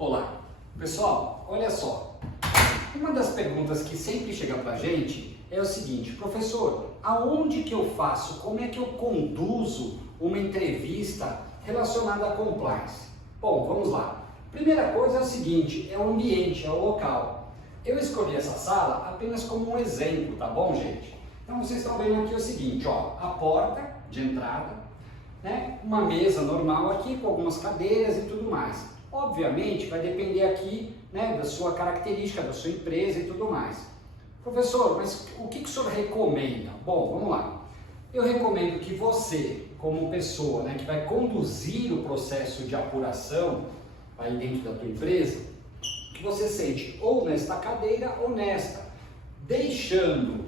Olá, pessoal, olha só, uma das perguntas que sempre chega pra gente é o seguinte: professor, aonde que eu faço, como é que eu conduzo uma entrevista relacionada a compliance? Bom, vamos lá. Primeira coisa é o seguinte, é o ambiente, é o local. Eu escolhi essa sala apenas como um exemplo, tá bom, gente? Então vocês estão vendo aqui o seguinte, ó, a porta de entrada, né, uma mesa normal aqui com algumas cadeiras e tudo mais. Obviamente vai depender aqui, né, da sua característica, da sua empresa e tudo mais. Professor, mas o que o senhor recomenda? Bom, vamos lá. Eu recomendo que você, como pessoa, né, que vai conduzir o processo de apuração aí dentro da tua empresa, que você sente ou nesta cadeira ou nesta, deixando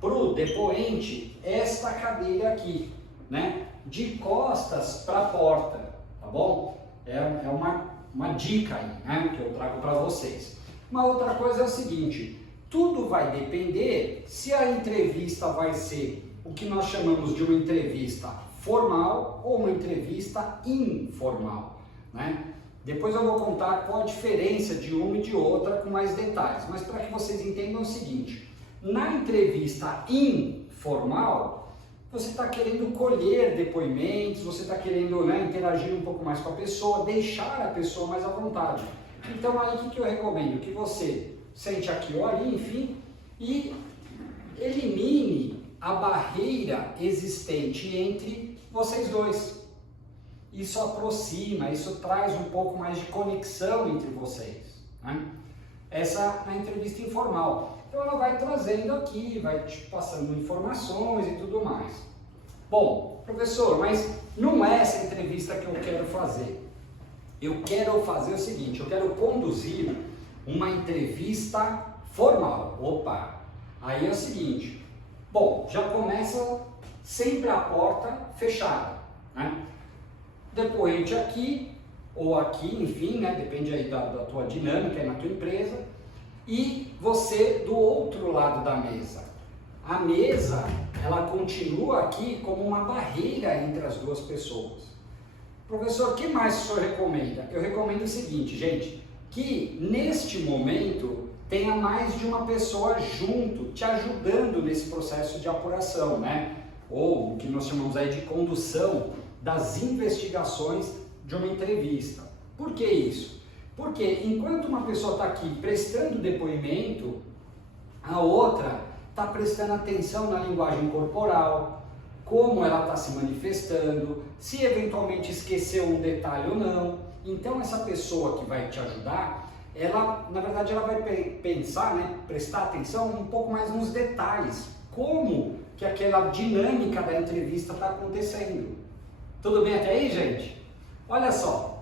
para o depoente esta cadeira aqui, né, de costas para a porta, tá bom? É uma dica aí, né, que eu trago para vocês. Uma outra coisa é o seguinte, tudo vai depender se a entrevista vai ser o que nós chamamos de uma entrevista formal ou uma entrevista informal, né? Depois eu vou contar qual a diferença de uma e de outra com mais detalhes, mas para que vocês entendam o seguinte, na entrevista informal, você está querendo colher depoimentos, você está querendo, né, interagir um pouco mais com a pessoa, deixar a pessoa mais à vontade. Então aí o que eu recomendo? Que você sente aqui ou ali, enfim, e elimine a barreira existente entre vocês dois. Isso aproxima, isso traz um pouco mais de conexão entre vocês, né? Essa é a entrevista informal. Então ela vai trazendo aqui, vai te passando informações e tudo mais. Bom, professor, mas não é essa entrevista que eu quero fazer. Eu quero fazer o seguinte, eu quero conduzir uma entrevista formal. Opa, aí é o seguinte, bom, já começa sempre a porta fechada, né? Depoente aqui, ou aqui, enfim, né? Depende aí da tua dinâmica aí na tua empresa, e você do outro lado da mesa. A mesa, ela continua aqui como uma barreira entre as duas pessoas. Professor, o que mais o senhor recomenda? Eu recomendo o seguinte, gente, que neste momento tenha mais de uma pessoa junto, te ajudando nesse processo de apuração, né? Ou o que nós chamamos aí de condução das investigações de uma entrevista. Por que isso? Porque enquanto uma pessoa está aqui prestando depoimento, a outra está prestando atenção na linguagem corporal, como ela está se manifestando, se eventualmente esqueceu um detalhe ou não. Então essa pessoa que vai te ajudar, ela, na verdade, ela vai pensar, né, prestar atenção um pouco mais nos detalhes, como que aquela dinâmica da entrevista está acontecendo. Tudo bem até aí, gente? Olha só,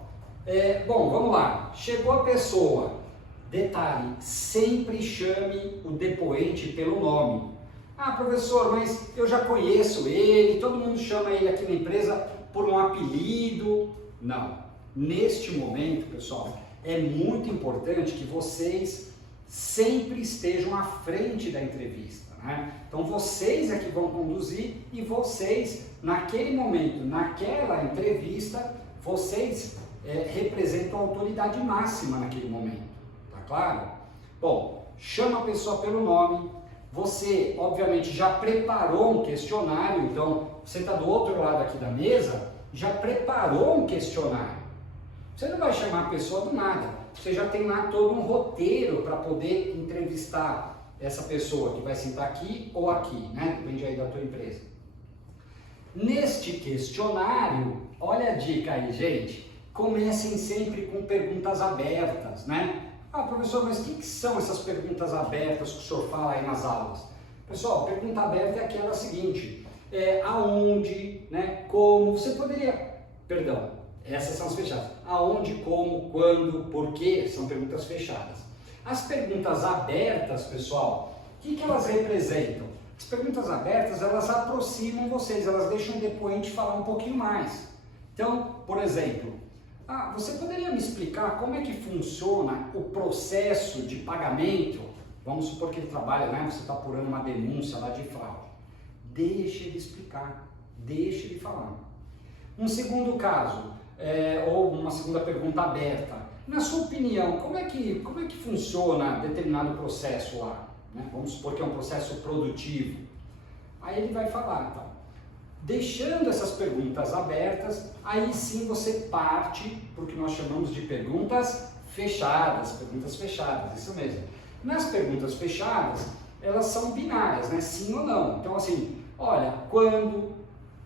bom, vamos lá, chegou a pessoa, detalhe, sempre chame o depoente pelo nome. Ah, professor, mas eu já conheço ele, todo mundo chama ele aqui na empresa por um apelido. Não, neste momento, pessoal, é muito importante que vocês sempre estejam à frente da entrevista, né? Então vocês é que vão conduzir e vocês, naquele momento, naquela entrevista, vocês representam a autoridade máxima naquele momento, tá claro? Bom, chama a pessoa pelo nome, você obviamente já preparou um questionário, então você está do outro lado aqui da mesa, já preparou um questionário. Você não vai chamar a pessoa do nada, você já tem lá todo um roteiro para poder entrevistar essa pessoa que vai sentar aqui ou aqui, né? Depende aí da tua empresa. Neste questionário, olha a dica aí, gente, comecem sempre com perguntas abertas, né? Ah, professor, mas o que são essas perguntas abertas que o senhor fala aí nas aulas? Pessoal, pergunta aberta é aquela seguinte, aonde, né, como, você poderia, perdão, essas são as fechadas, aonde, como, quando, por quê, são perguntas fechadas. As perguntas abertas, pessoal, o que elas representam? As perguntas abertas, elas aproximam vocês, elas deixam o depoente falar um pouquinho mais. Então, por exemplo, você poderia me explicar como é que funciona o processo de pagamento? Vamos supor que ele trabalha, né? Você está apurando uma denúncia lá de fraude. Deixa ele explicar, deixa ele falar. Um segundo caso, ou uma segunda pergunta aberta. Na sua opinião, como é que funciona determinado processo lá? Né? Vamos supor que é um processo produtivo. Aí ele vai falar, então, deixando essas perguntas abertas, aí sim você parte para o que nós chamamos de perguntas fechadas, isso mesmo. Nas perguntas fechadas, elas são binárias, né? Sim ou não. Então assim, olha, quando,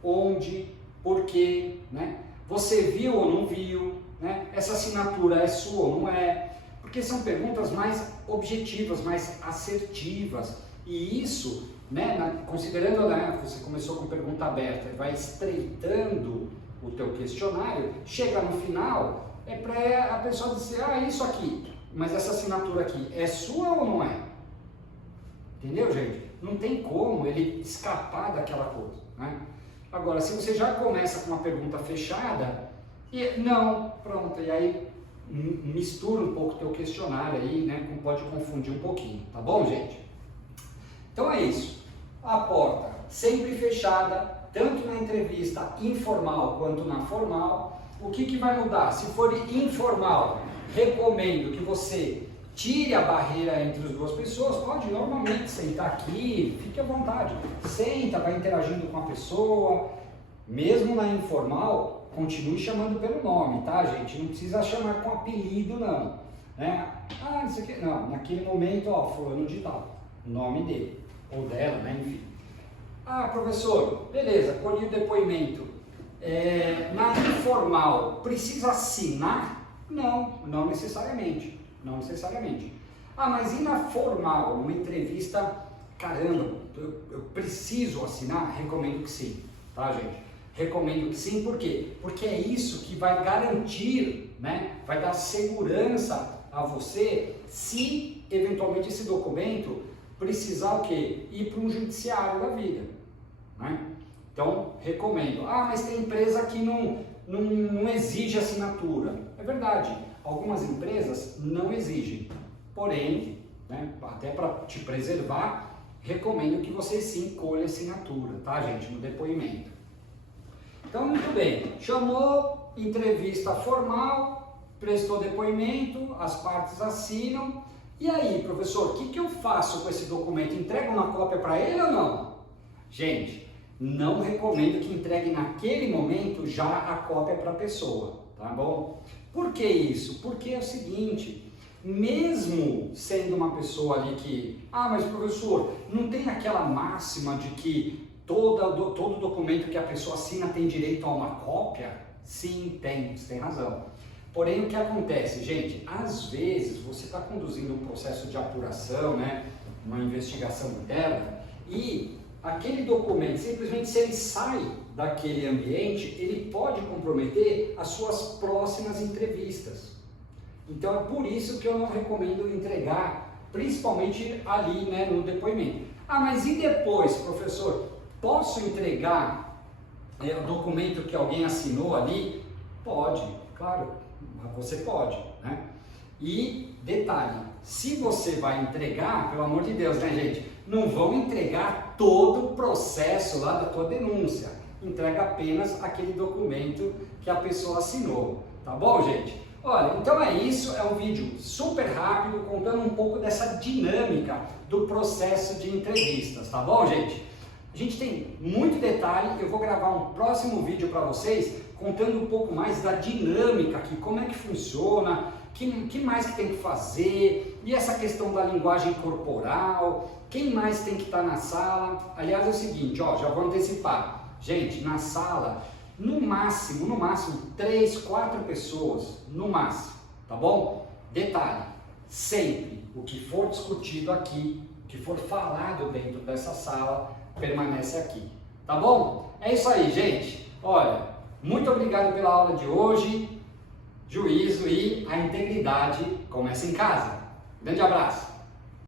onde, por quê, né? Você viu ou não viu, né? Essa assinatura é sua ou não é? Porque são perguntas mais objetivas, mais assertivas. E isso, né, considerando, né, você começou com pergunta aberta e vai estreitando o teu questionário, chega no final, é para a pessoa dizer, ah, isso aqui, mas essa assinatura aqui é sua ou não é? Entendeu, gente? Não tem como ele escapar daquela coisa, né? Agora, se você já começa com uma pergunta fechada, e não, pronto, e aí mistura um pouco o teu questionário aí, né? Pode confundir um pouquinho, tá bom, gente? Então é isso. A porta sempre fechada, tanto na entrevista informal quanto na formal. O que vai mudar? Se for informal, recomendo que você tire a barreira entre as duas pessoas. Pode normalmente sentar aqui, fique à vontade. Senta, vai interagindo com a pessoa. Mesmo na informal, continue chamando pelo nome, tá, gente? Não precisa chamar com apelido, não. Né? Ah, isso aqui. Não, naquele momento, ó, fulano de tal. O nome dele, ou dela, né? Enfim. Ah, professor, beleza, colhi o depoimento. Na informal, precisa assinar? Não, não necessariamente. Não necessariamente. Ah, mas e na formal, numa entrevista, caramba, eu preciso assinar? Recomendo que sim, tá, gente? Recomendo que sim, por quê? Porque é isso que vai garantir, né? Vai dar segurança a você se, eventualmente, esse documento precisar o quê? Ir para um judiciário da vida, né? Então, recomendo. Ah, mas tem empresa que não exige assinatura. É verdade, algumas empresas não exigem. Porém, né, até para te preservar, recomendo que você sim colhe assinatura, tá, gente? No depoimento. Então, muito bem. Chamou, entrevista formal, prestou depoimento, as partes assinam. E aí, professor, o que eu faço com esse documento? Entrego uma cópia para ele ou não? Gente, não recomendo que entregue naquele momento já a cópia para a pessoa, tá bom? Por que isso? Porque é o seguinte, mesmo sendo uma pessoa ali que, ah, mas professor, não tem aquela máxima de que todo documento que a pessoa assina tem direito a uma cópia? Sim, tem, você tem razão. Porém, o que acontece, gente, às vezes você está conduzindo um processo de apuração, né, uma investigação interna, e aquele documento, simplesmente se ele sai daquele ambiente, ele pode comprometer as suas próximas entrevistas. Então é por isso que eu não recomendo entregar, principalmente ali, né, no depoimento. Ah, mas e depois, professor? Posso entregar o documento que alguém assinou ali? Pode, claro, você pode, né? E detalhe, se você vai entregar, pelo amor de Deus, né, gente? Não vão entregar todo o processo lá da tua denúncia. Entrega apenas aquele documento que a pessoa assinou, tá bom, gente? Olha, então é isso, é um vídeo super rápido, contando um pouco dessa dinâmica do processo de entrevistas, tá bom, gente? A gente tem muito detalhe, eu vou gravar um próximo vídeo para vocês, contando um pouco mais da dinâmica aqui, como é que funciona, que mais que tem que fazer, e essa questão da linguagem corporal, quem mais tem que estar na sala. Aliás, é o seguinte, ó, já vou antecipar, gente, na sala, no máximo, 3, 4 pessoas, no máximo, tá bom? Detalhe, sempre o que for discutido aqui, o que for falado dentro dessa sala, permanece aqui, tá bom? É isso aí, gente. Olha, muito obrigado pela aula de hoje. Juízo e a integridade começa em casa. Grande abraço!